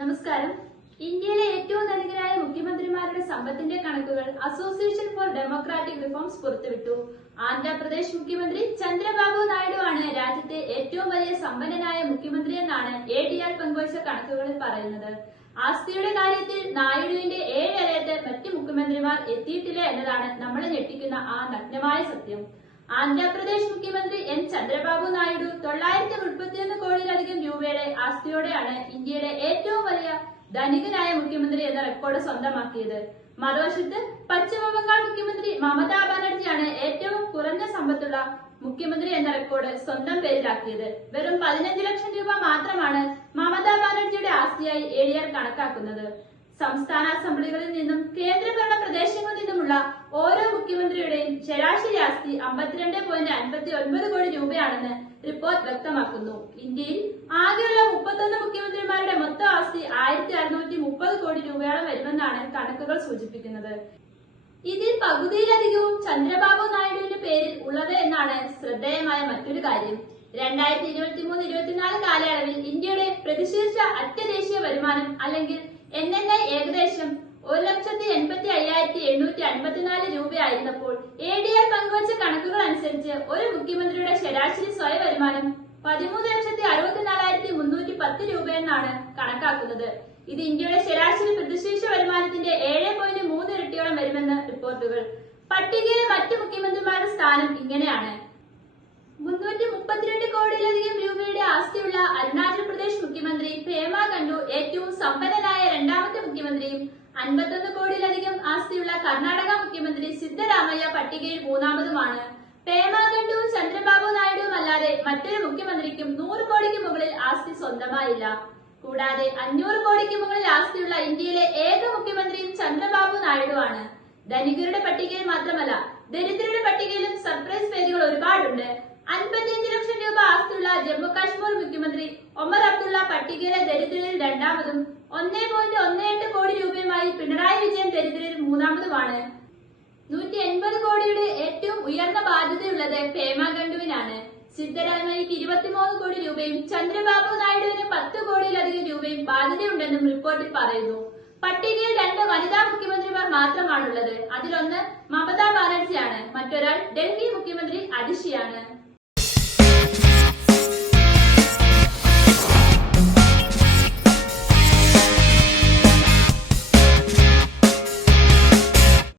നമസ്കാരം. ഇന്ത്യയിലെ ഏറ്റവും ധനികരായ മുഖ്യമന്ത്രിമാരുടെ സമ്പത്തിന്റെ കണക്കുകൾ അസോസിയേഷൻ ഫോർ ഡെമോക്രാറ്റിക് റിഫോംസ് പുറത്തുവിട്ടു. ആന്ധ്രാപ്രദേശ് മുഖ്യമന്ത്രി ചന്ദ്രബാബു നായിഡു ആണ് രാജ്യത്തെ ഏറ്റവും വലിയ സമ്പന്നനായ മുഖ്യമന്ത്രി എന്നാണ് എ ഡി ആർ പങ്കുവച്ച കണക്കുകളിൽ പറയുന്നത്. ആസ്തിയുടെ കാര്യത്തിൽ നായിഡുവിന്റെ ഏഴരയത്ത് മറ്റ് മുഖ്യമന്ത്രിമാർ എത്തിയിട്ടില്ല എന്നതാണ് നമ്മളെ ഞെട്ടിക്കുന്ന ആ നഗ്നമായ സത്യം. ആന്ധ്രാപ്രദേശ് മുഖ്യമന്ത്രി എൻ ചന്ദ്രബാബു നായിഡു തൊള്ളായിരത്തി ആസ്തിയോടെയാണ് ഇന്ത്യയിലെ ഏറ്റവും വലിയ ധനികനായ മുഖ്യമന്ത്രി എന്ന റെക്കോർഡ് സ്വന്തമാക്കിയത്. മറുവശത്ത് പശ്ചിമബംഗാൾ മുഖ്യമന്ത്രി മമതാ ബാനർജിയാണ് ഏറ്റവും കുറഞ്ഞ സമ്പത്തുള്ള മുഖ്യമന്ത്രി എന്ന റെക്കോർഡ് സ്വന്തം പേരിലാക്കിയത്. വെറും പതിനഞ്ച് ലക്ഷം രൂപ മാത്രമാണ് മമതാ ബാനർജിയുടെ ആസ്തിയായി എ കണക്കാക്കുന്നത്. സംസ്ഥാന അസംബ്ലികളിൽ നിന്നും കേന്ദ്രഭരണ പ്രദേശങ്ങളിൽ നിന്നുമുള്ള ഓരോ മുഖ്യമന്ത്രിയുടെയും ശരാശരി ആസ്തി അമ്പത്തിരണ്ട് പോയിന്റ് അൻപത്തി ഒൻപത് കോടി രൂപയാണെന്ന് റിപ്പോർട്ട് വ്യക്തമാക്കുന്നു. ഇന്ത്യയിൽ ആകെയുള്ള മുപ്പത്തൊന്ന് മുഖ്യമന്ത്രിമാരുടെ മൊത്തം ആസ്തി ആയിരത്തി അറുന്നൂറ്റി മുപ്പത് കോടി രൂപയോളം വരുമെന്നാണ് കണക്കുകൾ സൂചിപ്പിക്കുന്നത്. ഇതിൽ പകുതിയിലധികവും ചന്ദ്രബാബു നായിഡുവിന്റെ പേരിൽ ഉള്ളത് എന്നാണ് ശ്രദ്ധേയമായ മറ്റൊരു കാര്യം. രണ്ടായിരത്തി ഇരുപത്തി മൂന്ന് ഇരുപത്തിനാല് കാലയളവിൽ ഇന്ത്യയുടെ പ്രതിശീർഷ അത്യദേശീയ വരുമാനം അല്ലെങ്കിൽ എൻ എൻ ഐ ഏകദേശം ഒരു ലക്ഷത്തി എൺപത്തി അയ്യായിരത്തി എണ്ണൂറ്റി അൻപത്തിനാല് രൂപയായിരുന്നപ്പോൾ എ ഡി ആർ പങ്കുവച്ച കണക്കുകൾ അനുസരിച്ച് ഒരു മുഖ്യമന്ത്രിയുടെ ശരാശരി സ്വയ വരുമാനം പതിമൂന്ന് പത്ത് രൂപയെന്നാണ് കണക്കാക്കുന്നത്. ഇത് ഇന്ത്യയുടെ ശരാശരി പ്രതിശീർഷ വരുമാനത്തിന്റെ ഏഴ് പോയിന്റ് മൂന്ന് ഇരട്ടിയോളം വരുമെന്ന് റിപ്പോർട്ടുകൾ. പട്ടികയിലെ മറ്റ് മുഖ്യമന്ത്രിമാരുടെ സ്ഥാനം ഇങ്ങനെയാണ്. മുന്നൂറ്റി മുപ്പത്തിരണ്ട് കോടിയിലധികം രൂപയുടെ ആസ്തിയുള്ള അരുണാചൽ പ്രദേശ് മുഖ്യമന്ത്രി പേമ ഖണ്ഡു ഏറ്റവും സമ്പന്നനായ രണ്ടാമത്തെ മുഖ്യമന്ത്രിയും അൻപത്തൊന്ന് കോടിയിലധികം ആസ്തിയുള്ള കർണാടക മുഖ്യമന്ത്രി സിദ്ധരാമയ്യ പട്ടികയിൽ മൂന്നാമതുമാണ്. പേമ ഖണ്ഡുവും ചന്ദ്രബാബു നായിഡുവും അല്ലാതെ മറ്റൊരു മുഖ്യമന്ത്രിക്കും നൂറ് സ്വന്തമായില്ല. കൂടാതെ അഞ്ഞൂറ് കോടിക്ക് മുകളിൽ ആസ്തിയുള്ള ഇന്ത്യയിലെ ഏക മുഖ്യമന്ത്രിയും ചന്ദ്രബാബു നായിഡുവാണ്. ധനികരുടെ പട്ടികയിൽ മാത്രമല്ല ദരിദ്രരുടെ പട്ടികയിലും സർപ്രൈസ് പേരുകൾ ഒരുപാടുണ്ട്. അൻപത്തിയഞ്ച് ലക്ഷം രൂപ ആസ്തിയുള്ള ജമ്മു കാശ്മീർ മുഖ്യമന്ത്രി ഒമർ അബ്ദുള്ള പട്ടികയിലെ ദരിദ്രരിൽ രണ്ടാമതും ഒന്നേ പോയിന്റ് ഒന്നേ എട്ട് കോടി രൂപയുമായി പിണറായി വിജയൻ ദരിദ്രരിൽ മൂന്നാമതുമാണ്. നൂറ്റി എൺപത് കോടിയുടെ ഏറ്റവും ഉയർന്ന ബാധ്യതയുള്ളത് പേമ ഖണ്ഡുവിനാണ് സിദ്ധരാമയ്യക്ക് ഇരുപത്തിമൂന്ന് കോടി രൂപയും ചന്ദ്രബാബു നായിഡുവിന് പത്ത് കോടിയിലധികം രൂപയും ബാധ്യതയുണ്ടെന്നും റിപ്പോർട്ടിൽ പറയുന്നു. പട്ടികയിൽ രണ്ട് വനിതാ മുഖ്യമന്ത്രിമാർ മാത്രമാണുള്ളത്. അതിലൊന്ന് മമതാ ബാനർജിയാണ്. മറ്റൊരാൾ ഡൽഹി മുഖ്യമന്ത്രി അതിഷിയാണ്